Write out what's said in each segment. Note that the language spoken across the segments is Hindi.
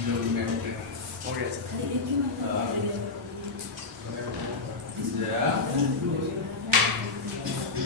जो भी मैं हो गया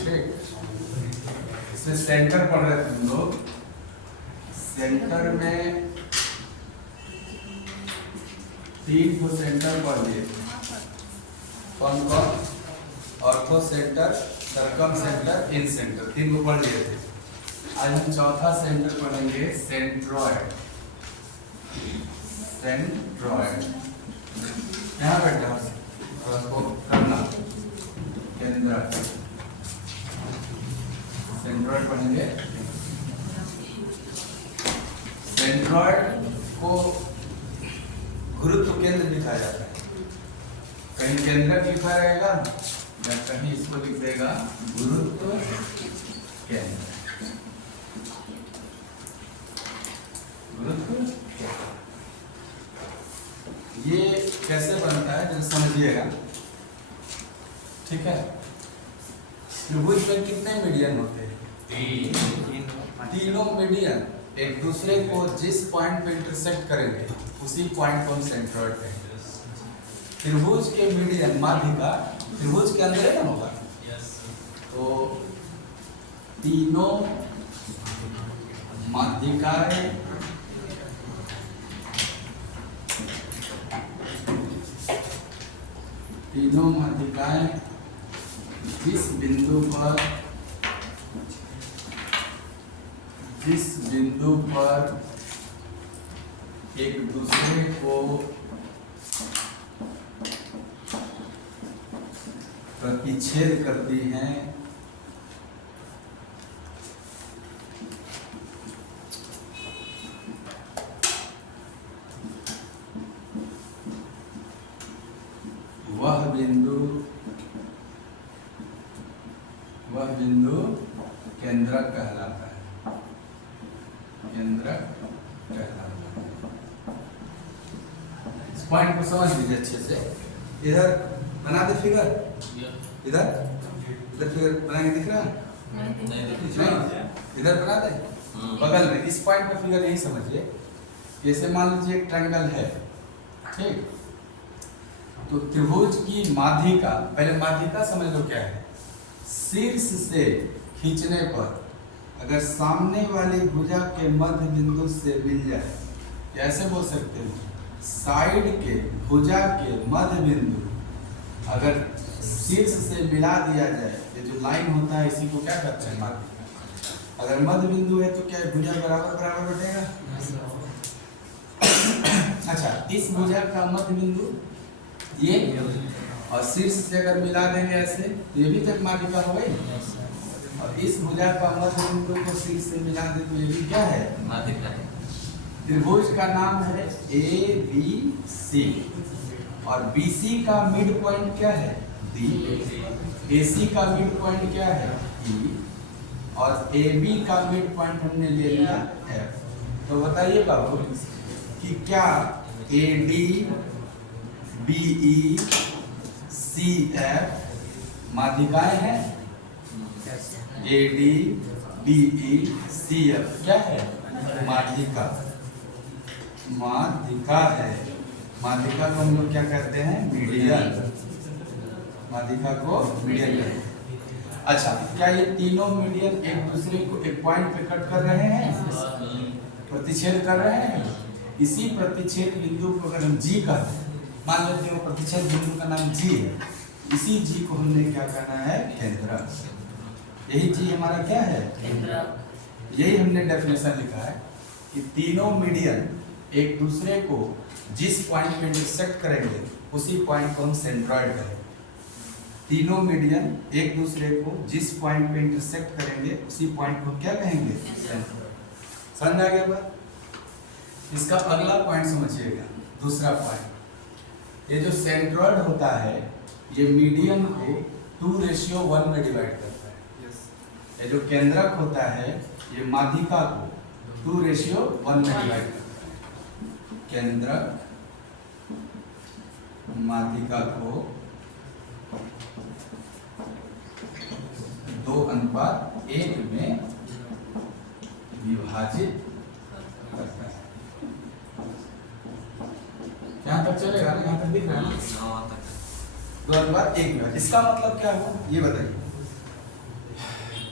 ठीक। इसमें सेंटर पढ़ रहे थे हम लोग। सेंटर में 3 को सेंटर पढ़ लिए। कौन कौन? ऑर्थो सेंटर, सर्कम सेंटर, इन सेंटर, 3 को पढ़ लिए थे। आज हम चौथा सेंटर पढ़ेंगे, सेंट्रॉयड। सेंट्रॉयड यहाँ बैठ जाओ, उसको करना केंद्र। सेंट्रॉयड पढ़ेंगे। सेंट्रॉयड को गुरुत्व केंद्र लिखा जाता है। कहीं केंद्रक लिखा रहेगा या कहीं इसको लिख देगा गुरुत्व केंद्र। गुरुत्व केंद्र ये कैसे बनता है जरा समझिएगा, ठीक है। त्रिभुज में कितने मीडियन होते हैं? तीनों मीडियन एक दूसरे को जिस पॉइंट पे इंटरसेक्ट करेंगे उसी पॉइंट को हम सेंट्रॉयड कहेंगे। त्रिभुज के मीडियन माध्यिका त्रिभुज के अंदर है ना होगा, तो तीनों माध्यिकाएं जिस बिंदु पर एक दूसरे को प्रतिच्छेद करती हैं वह बिंदु केंद्रक कहलाता है। केंद्रक कहलाता है। इस पॉइंट को समझ लीजिए अच्छे से। इधर बना दे फिगर, इधर फिगर बनाएंगे, दिख रहा है? नहीं, इधर बना दे बगल में। इस पॉइंट का फिगर यही समझिए। जैसे मान लीजिए एक ट्रायंगल है, ठीक। तो त्रिभुज की माध्यिका, पहले माध्यिका समझ लो क्या है। शीर्ष से खींचने पर अगर सामने वाली भुजा के मध्य बिंदु से मिल जाए, ऐसे बोल सकते हैं, साइड के भुजा के मध्य बिंदु अगर शीर्ष से मिला दिया जाए, ये जो लाइन होता है इसी को क्या कहते हैं? माध्यिका। अगर मध्य बिंदु है तो क्या भुजा बराबर बटेगा? अच्छा, इस भुजा का मध्य बिंदु ये, और शीर्ष से अगर मिला देंगे ऐसे तो ये भी तक माध्यिका हो गई। और इस भुजा का मध्य बिंदु को शीर्ष से मिला दे तो ये भी क्या है? माध्यिका। त्रिभुज का नाम है ABC और BC का मिड पॉइंट क्या है? D। AC का मिड पॉइंट क्या है? E। और AB का मिड पॉइंट हमने ले लिया F। तो बताइए बाबू कि क्या AD BE CF माध्यिकाएं हैं? AD BE CF क्या है? माध्यिका। माध्यिका है। माध्यिका को हम लोग क्या कहते हैं? मीडियन। माध्यिका को मीडियन कहते हैं। अच्छा, क्या ये तीनों मीडियन एक दूसरे को एक पॉइंट पे कट कर रहे हैं, प्रतिच्छेद कर रहे हैं? इसी प्रतिच्छेद बिंदु को अगर हम G कहते हैं, मान लेते हैं वो प्रतिच्छेद बिंदु का नाम G है, इसी G को हमने क्या कहना है? केंद्रक। यही G हमारा क्या है? केंद्रक। यही हमने डेफिनेशन लिखा है कि तीनों मीडियन एक दूसरे को जिस पॉइंट पे इंटरसेक्ट करेंगे उसी पॉइंट को हम सेंट्रॉयड करेंगे। तीनों मीडियन एक दूसरे को जिस पॉइंट पे इंटरसेक्ट करेंगे उसी पॉइंट को क्या कहेंगे? सेंट्रॉयड। समझ आ गया बात? इसका अगला पॉइंट समझिएगा, दूसरा पॉइंट। ये जो सेंट्रॉयड होता है ये मीडियन को 2:1 में डिवाइड करता है। ये जो केंद्रक होता है ये माध्यिका को 2:1 में डिवाइड करता है। केंद्रक माध्यिका को 2:1 में विभाजित करता है। यहाँ तक चलेगा ना, यहाँ तक दिख रहा है ना, 2 अनुपात 1 में। इसका मतलब क्या हुआ ये बताइए,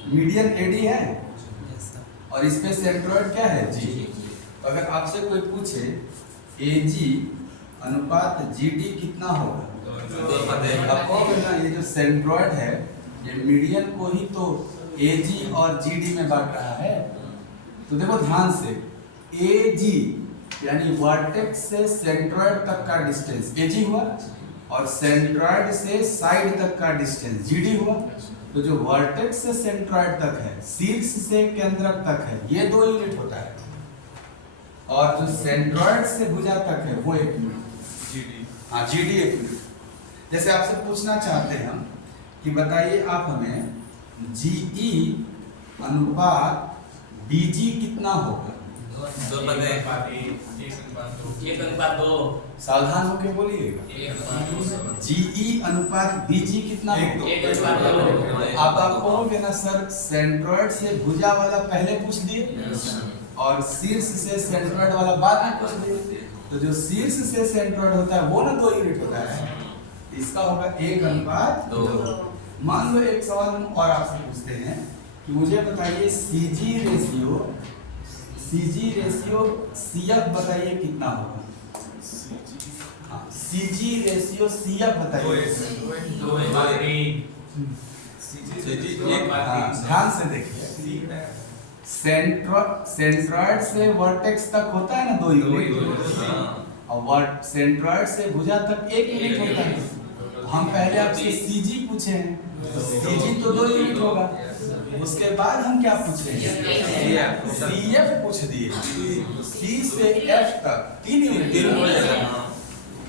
मीडियन एडी है और इसमें सेंट्रोइड क्या है जी। तो अगर आपसे कोई पूछे एजी अनुपात जीडी कितना होगा, आप कहोगे ना ये जो सेंट्रोइड है ये मीडियन को ही तो एजी और जीडी में बांट रहा है। तो देखो ध्यान से, एजी यानी वर्टेक्स से सेंट्रोइड तक का डिस्टेंस एजी हुआ और सेंट्रोइड से साइड तक का डिस्टेंस जीडी हुआ। तो जो वर्टेक्स से सेंट्रोइड तक है, शीर्ष से केंद्रक तक है, ये 2 यूनिट होता है, और जो सेंट्रोइड से भुजा तक है वो 1 यूनिट जीडी। हाँ जीडी 1 यूनिट। जैसे आपसे पूछना चाहते हैं हम कि बताइए आप हमें जीई अनुपात बीजी कितना होगा। 1:2। सावधान होकर बोलिएगा। जीई अनुपात बीजी कितना होगा। 1:2। आप कहोगे ना सर सेंट्रोइड से भुजा वाला पहले पूछ दिए और शीर्ष से सेंट्रोइड वाला बाद में पूछ दिए। तो जो शीर्ष से सेंट्रोइड होता है वो ना 2 यूनिट होता है, इसका होगा 1:2। मान लो एक सवाल हम और आपसे पूछते हैं कि मुझे बताइए सीजी रेशियो सीएफ बताइए कितना होगा। सीजी रेशियो सीएफ बताइए। ध्यान से देखिए, सेंट्रोइड से वर्टेक्स तक होता है ना 2 यूनिट और सेंट्रोइड से भुजा तक 1 यूनिट होता है। हम पहले आपसे सीजी पूछे हैं तो सीजी तो 2 यूनिट होगा, उसके बाद हम क्या पूछे सीएफ पूछ दिए, सी से एफ तक 3 यूनिट।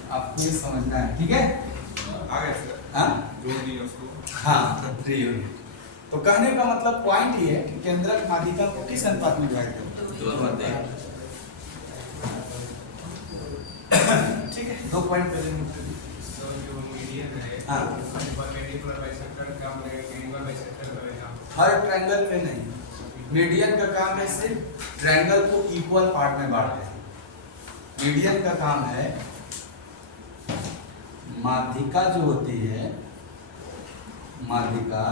आपको ये समझना है, ठीक है आगे हाँ 3 यूनिट। तो कहने का मतलब पॉइंट ये है कि केंद्रक माध्यिका को किस अनुपात में विभाजित करते हैं। ठीक है, 2 पॉइंट पहले हर ट्रायंगल में नहीं, मीडियन का काम है सिर्फ ट्रायंगल को इक्वल पार्ट में बांटना है। मीडियन का काम है माध्यिका जो होती है, माध्यिका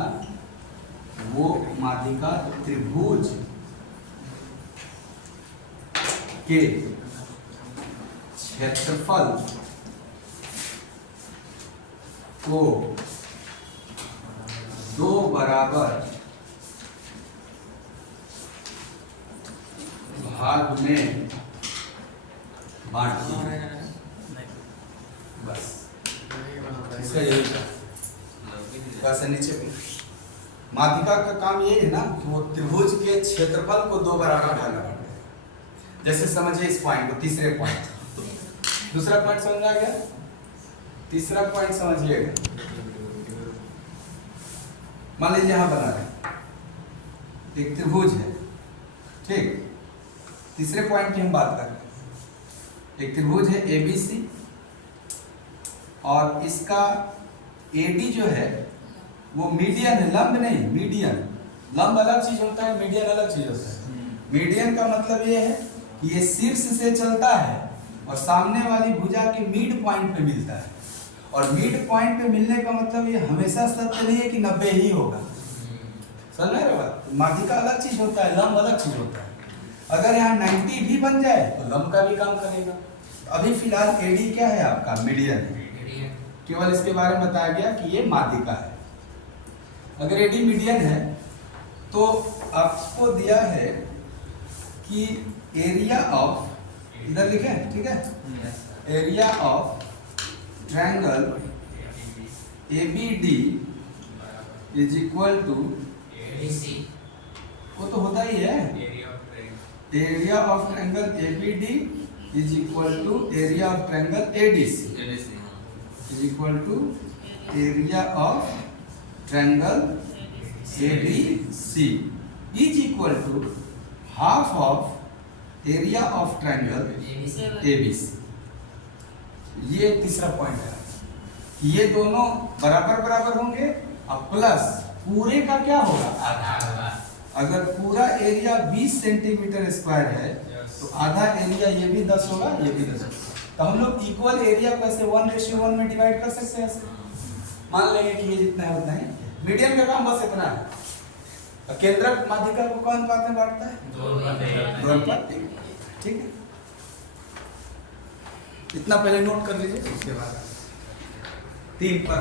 वो माध्यिका त्रिभुज के क्षेत्रफल को 2 बराबर भाग में बांटती है। बस इसका यही था। नीचे माध्यिका का काम ये है ना कि वो त्रिभुज के क्षेत्रफल को 2 बराबर भाग में बांटे। जैसे समझिए इस पॉइंट को, तीसरे पॉइंट, दूसरा पॉइंट समझ आ गया, तीसरा पॉइंट समझिएगा। मान लीजिए यहां बना रहे एक त्रिभुज है, ठीक। तीसरे पॉइंट की हम बात कर रहे हैं, एक त्रिभुज है एबीसी और इसका एडी जो है वो मीडियन है, लंब नहीं मीडियन। लंब अलग चीज होता है, मीडियन अलग चीज होता है। मीडियन का मतलब ये है कि ये शीर्ष से चलता है और सामने वाली भुजा के मिड पॉइंट पे मिलता है, और मिड पॉइंट पे मिलने का मतलब ये हमेशा सत्य नहीं है कि 90 ही होगा। समझ रहे हो बात? माध्यिका अलग चीज होता है, लंब अलग चीज होता है। अगर यहाँ 90 भी बन जाए तो लंब का भी काम करेगा। अभी फिलहाल एडी क्या है आपका, मीडियन है, केवल इसके बारे में बताया गया कि ये माध्यिका है। अगर एडी मीडियन है तो आपको दिया है कि एरिया ऑफ, इधर लिखे ठीक है, area of triangle ABD is equal to, वो तो होता ही है, area of triangle ABD is equal to area of triangle ADC is equal to area of triangle ABC is equal to half of area of triangle ABC। ये तीसरा पॉइंट है, ये दोनों बराबर बराबर होंगे और प्लस पूरे का क्या होगा, आधा। अगर पूरा एरिया 20 सेंटीमीटर स्क्वायर है तो आधा एरिया ये भी 10 होगा, ये भी 10 होगा। तो हम लोग इक्वल एरिया को ऐसे 1:1 में डिवाइड कर सकते हैं ऐसे। मान लेंगे कि ये जितना है उतना ही। मीडियन का काम बस इतना है। और केंद्रक माध्यिका को कौन पार्ट में बांटता है? 2 अनुपात 1। ठीक है, इतना पहले नोट कर लीजिए, उसके बाद 3 पर